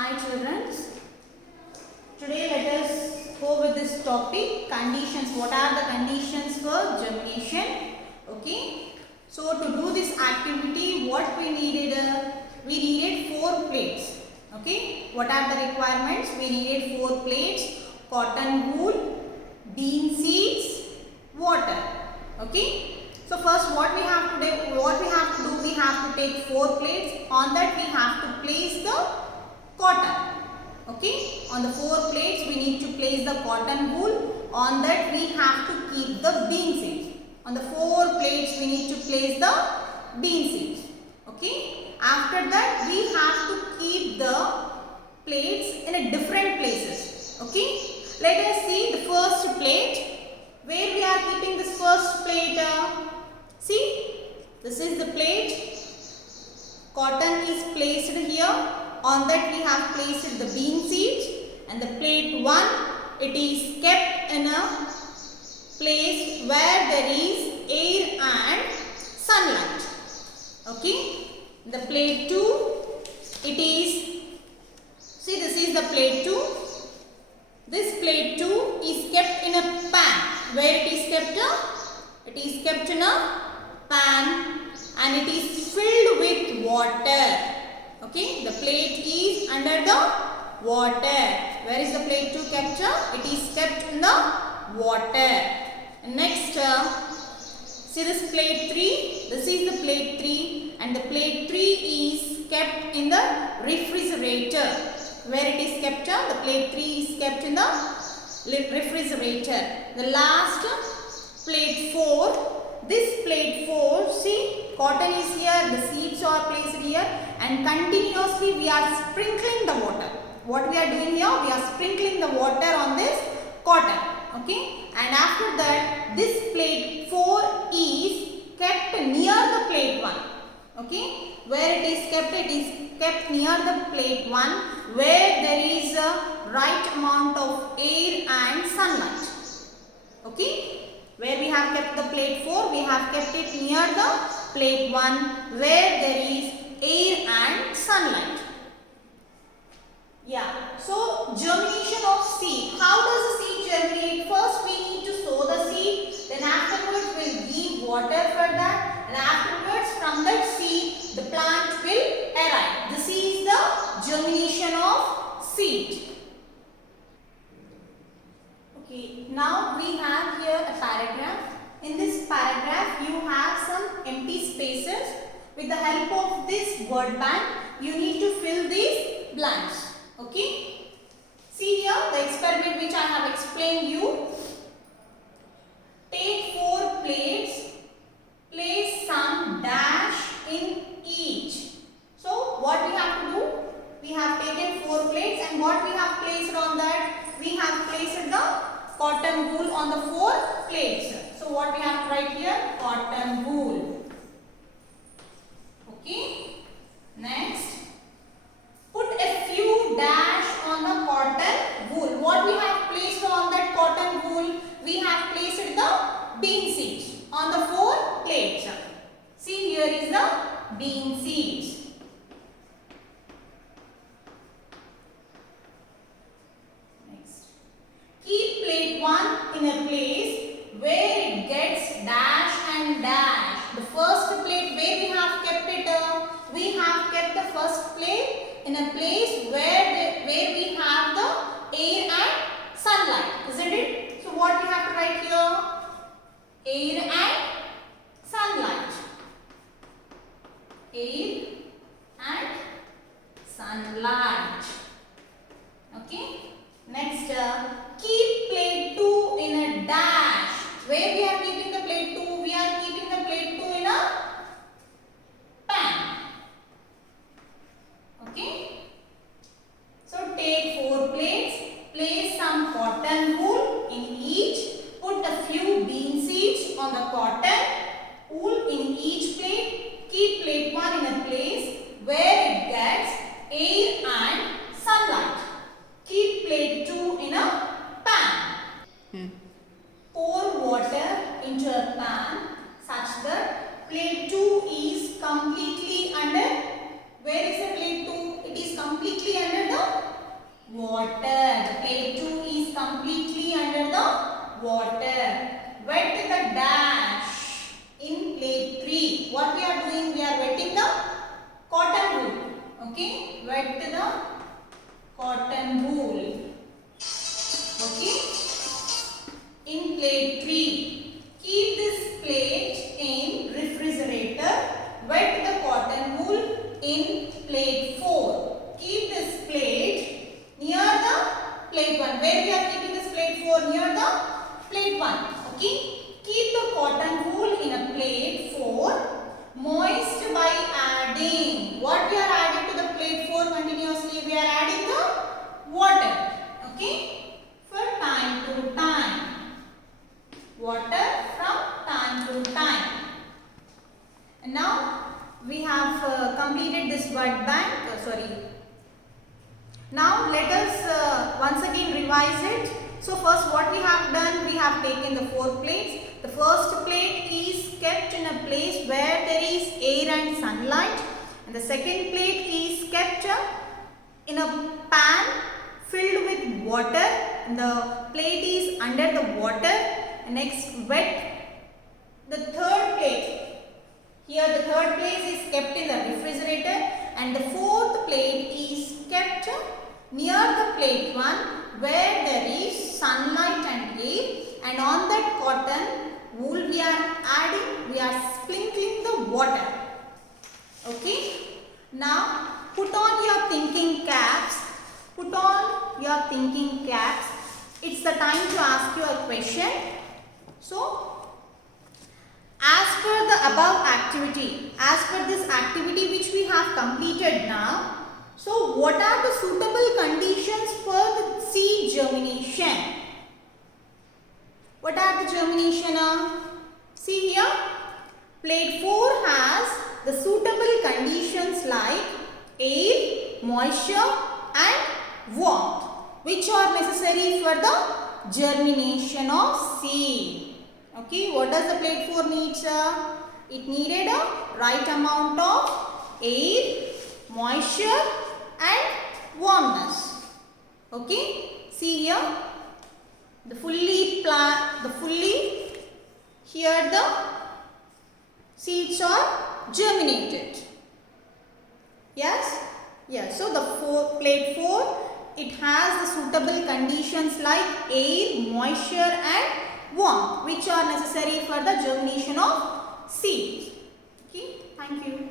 Hi children, today let us go with this topic conditions. What are the conditions for germination? Okay. So to do this activity what we needed? We needed 4 plates. Okay. What are the requirements? We needed 4 plates, cotton wool, bean seeds, water. Okay. So first what we have to do, we have to take 4 plates. On that we have to place the cotton. Okay, on the 4 plates we need to place the cotton wool. On that we have to keep the bean seeds. On the 4 plates we need to place the bean seeds. Okay, after that we have to keep the plates in a different places. Okay, let us see the first plate. Where we are keeping this first plate? See, this is the plate. Cotton is placed here. On that we have placed the bean seeds, and the plate 1, it is kept in a place where there is air and sunlight. Okay. The plate 2, it is, see, this is the plate 2. This plate 2 is kept in a pan. Where it is kept? It is kept in a pan and it is filled with water. Okay, the plate is under the water. Where is the plate 2 kept? It is kept in the water. Next, see this plate 3. This is the plate 3, and the plate 3 is kept in the refrigerator. Where it is kept? The plate 3 is kept in the refrigerator. The last, plate 4. This plate 4, see, cotton is here, the seeds are placed here, and continuously we are sprinkling the water. What we are doing here? We are sprinkling the water on this cotton. Okay, and after that this plate 4 is kept near the plate 1. Okay, where it is kept? It is kept near the plate 1 where there is a right amount of air and sunlight. Okay, where we have kept the plate 4, we have kept it near the plate 1 where there is air and sunlight. Yeah, so germination of seed. How does the seed germinate? First we need to sow the seed, then afterwards we will give water for that, and afterwards from that seed the plant will arise. This is the germination of seed. Okay, now we have here a paragraph. In this paragraph you have some empty spaces. With the help of this word bank you need to fill these blanks. Okay, see here the experiment which I have explained you. Take 4 plates, place some dash in each. So what we have to do? We have taken 4 plates, and what we have placed on that? We have placed the cotton wool on the 4 plates. So what we have to write here? Cotton wool. Okay. Next, put a few dash on the cotton wool. What we have placed on that cotton wool? We have placed the bean seeds on the 4 plates. See, here is the bean seeds. Next, keep plate 1 in a place where it gets dash and dash. The first plate, where we have kept it? We have kept the first plate in a place where we have the air and sunlight, isn't it? So what we have to write here? Air and sunlight. Air and sunlight. Okay. Next, keep plate 2 in a dash. Where we are keeping the plate 2? We are keeping the plate 2 in a pan. Okay. So take 4 plates, place some cotton wool in each, put a few bean seeds on the cotton wool in each plate, keep plate 1 in a place where it gets air and water. The plate 2 is completely under the water. Wet the dash in plate 3. What we are doing? We are wetting the cotton wool. Okay, wet the cotton wool. Okay, in plate 3. Keep this plate in refrigerator. Wet the cotton wool in plate 4. Keep this plate near the plate 1. Where we are keeping this plate 4? Near the plate 1. Okay. Keep the cotton wool in a plate 4. Moist by adding. What we are adding to the plate 4 continuously? We are adding the water. Okay. For time to time. Water from time to time. And now we have completed this word bank. Now let us once again revise it. So first what we have done, we have taken the 4 plates. The first plate is kept in a place where there is air and sunlight, and the second plate is kept in a pan filled with water, and the plate is under the water. Next, wet the third plate. Here the third place is kept in the refrigerator, and the fourth plate is kept near the plate 1 where there is sunlight and air, and on that cotton wool we are sprinkling the water. Okay. Now put on your thinking caps. Put on your thinking caps. It's the time to ask you a question. So, as per the above activity, as per this activity which we have completed now, so what are the suitable conditions for the seed germination? What are the germination? See here, plate 4 has the suitable conditions like air, moisture and warmth, which are necessary for the germination of seed. Okay, what does the plate 4 need? It needed a right amount of air, moisture and warmness. Okay, see here, the fully here the seeds are germinated. Yes, yes. So the plate 4, it has the suitable conditions like air, moisture and warmth, which are necessary for the germination of seeds. Okay, thank you.